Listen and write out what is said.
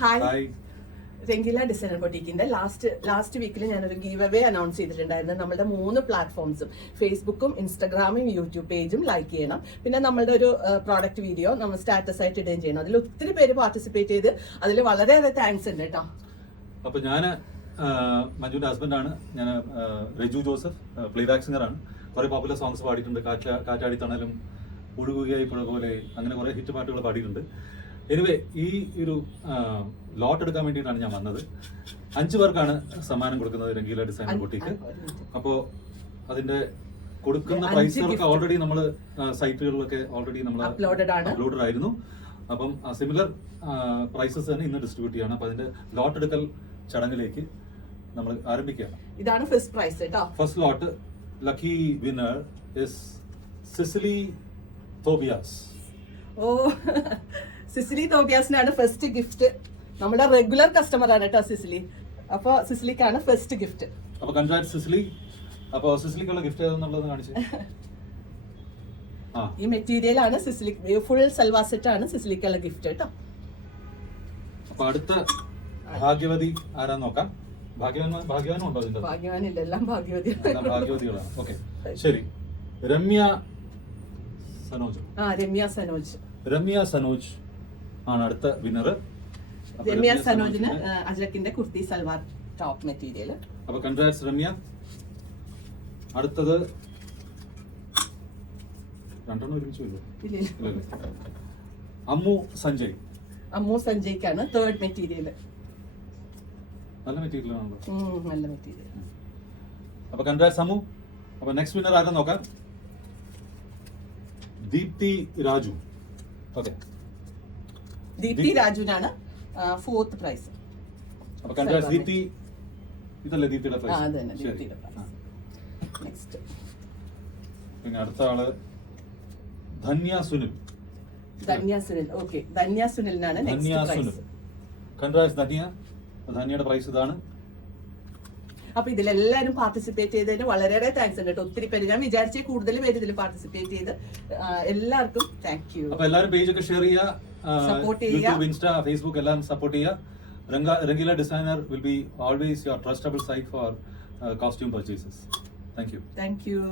Hi. Rangeela designer ബൊട്ടീക്കിന്റെ last വീക്കിൽ ഞാനൊരു give away announce ചെയ്തിട്ടുണ്ടായിരുന്നു. നമ്മുടെ 3 പ്ലാറ്റ്ഫോംസും ഫേസ്ബുക്കും ഇൻസ്റ്റാഗ്രാമും യൂട്യൂബ് പേജും ലൈക്ക് ചെയ്യണം. പിന്നെ നമ്മളുടെ ഒരു പ്രോഡക്റ്റ് വീഡിയോ നമ്മൾ സ്റ്റാറ്റസ് ആയിട്ട് ഇടുകയും ചെയ്യണം. അതിൽ ഒത്തിരി പേര് പാർട്ടിസിപ്പേറ്റ് ചെയ്ത് അതിൽ വളരെയേറെ താങ്ക്സ് ഉണ്ട് കേട്ടോ. അപ്പൊ ഞാൻ മഞ്ജുവിന്റെ ഹസ്ബൻഡാണ്. ഞാൻ രജു ജോസഫ്, പ്ലേബാക്ക് സിംഗറാണ്. കുറെ പോപ്പുലർ സോങ്സ് പാടിയിട്ടുണ്ട്. കാറ്റാടി തണലും, ഒഴുകുകയായി പുഴ പോലെ, അങ്ങനെ കുറെ ഹിറ്റ് പാട്ടുകൾ പാടിയിട്ടുണ്ട്. എനിവേ, ഈ ഒരു ലോട്ട് എടുക്കാൻ വേണ്ടിയിട്ടാണ് ഞാൻ വന്നത്. 5 പേർക്കാണ് സമ്മാനം കൊടുക്കുന്നത് രംഗീല ഡിസൈനർ ബൊട്ടീക്ക്. അപ്പോൾ അതിന്റെ കൊടുക്കുന്ന പ്രൈസുകളൊക്കെ ഓൾറെഡി നമ്മൾ സൈറ്റുകളിലൊക്കെ ഓൾറെഡി നമ്മൾ അപ്ലോഡഡ് ആയിരുന്നു. അപ്പം സിമിലർ പ്രൈസസ് തന്നെ ഇന്ന് ഡിസ്ട്രിബ്യൂട്ട് ചെയ്യണം. അപ്പൊ അതിന്റെ ലോട്ട് എടുക്കൽ ചടങ്ങിലേക്ക് നമ്മൾ ആരംഭിക്കുകയാണ്. ഇതാണ് ഫസ്റ്റ് പ്രൈസ് കേട്ടോ. First lot lucky winner is Cicily Tobias. Oh, Cicily തോബിയാസിനാണ് ഫസ്റ്റ് ഗിഫ്റ്റ്. നമ്മുടെ റെഗുലർ കസ്റ്റമർ ആണ് കേട്ടോ സിസിലി. അപ്പൊ സിസിലിക്കാണ് ഫസ്റ്റ് ഗിഫ്റ്റ്. അപ്പൊ കൺഗ്രാറ്റ്സ് സിസിലി. അപ്പൊ സിസിലിക്കുള്ള ഗിഫ്റ്റ് ഏതാണെന്നുള്ളത് കാണിച്ചു. ഈ മെറ്റീരിയൽ ആണ് സിസിലി, ഫുൾ സൽവാർ സെറ്റ് ആണ് സിസിലിക്കുള്ള ഗിഫ്റ്റ് കേട്ടോ. അപ്പൊ അടുത്ത ഭാഗ്യവതി ആരാന്ന് നോക്കാം. ഭാഗ്യവാനും ഉണ്ടോ ഇതിന്റെ? ഭാഗ്യവാനില്ല, എല്ലാം ഭാഗ്യവതികളാണ്. ഓക്കെ, ശരി. രമ്യ സനോജ്. രമ്യ സനോജ് ആണ് അടുത്ത വിന്നർ. രമ്യ സനോജിന് അജ്രക്കിന്റെ കുർത്തി സൽവാർ ടോപ്പ് മെറ്റീരിയൽ. അപ്പൊ കൺഗ്രാറ്റ്സ് രമ്യ. അടുത്തത് രണ്ടെണ്ണം ഒരുമിച്ച് വരും. അമ്മു സഞ്ജയ്ക്കാണ് തേർഡ് മെറ്റീരിയൽ. നല്ല മെറ്റീരിയൽ ആണല്ലോ. നല്ല മെറ്റീരിയൽ. അപ്പൊ കൺഗ്രാറ്റ്സ് അമ്മു. അപ്പൊ നെക്സ്റ്റ് വിന്നർ ആരാ നോക്കാം. ദീപ്തി രാജു. ഓക്കെ, ദീപ്തി രാജുവിനാണ് ഫോർത്ത് പ്രൈസ്. അപ്പൊ കൺഗ്രാറ്റ്സ് ദീപ്തി. ഇതല്ലേ ദീപ്തിയുടെ പ്രൈസ്? നെക്സ്റ്റ് പിന്നെ അടുത്ത ആള് ധന്യ സുനിൽ. ഓക്കെ, ധന്യ സുനിലിനാണ് നെക്സ്റ്റ് പ്രൈസ്. കൺഗ്രാറ്റ്സ് ധന്യ. ധന്യയുടെ പ്രൈസ് ഇതാണ്. അപ്പൊ ഇതിലെല്ലാരും പാർട്ടിസിപ്പേറ്റ് ചെയ്തതിന് വളരെയേറെ താങ്ക്സ് ഉണ്ട് കേട്ടോ. ഒത്തിരി പേര്, ഞാൻ വിചാരിച്ച കൂടുതൽ പേര് ഇതിൽ പാർട്ടിസിപ്പേറ്റ് ചെയ്ത്, എല്ലാവർക്കും താങ്ക് യു. അപ്പൊ എല്ലാവരും പേജ് ഒക്കെ ഷെയർ ചെയ്യുക, സപ്പോർട്ട് ചെയ്യുക. യൂട്യൂബ്, ഇൻസ്റ്റാ, ഫേസ്ബുക്ക് എല്ലാം സപ്പോർട്ട് ചെയ്യുക. Rangeela designer will be always your trustable site for costume purchases. Thank you. Thank you.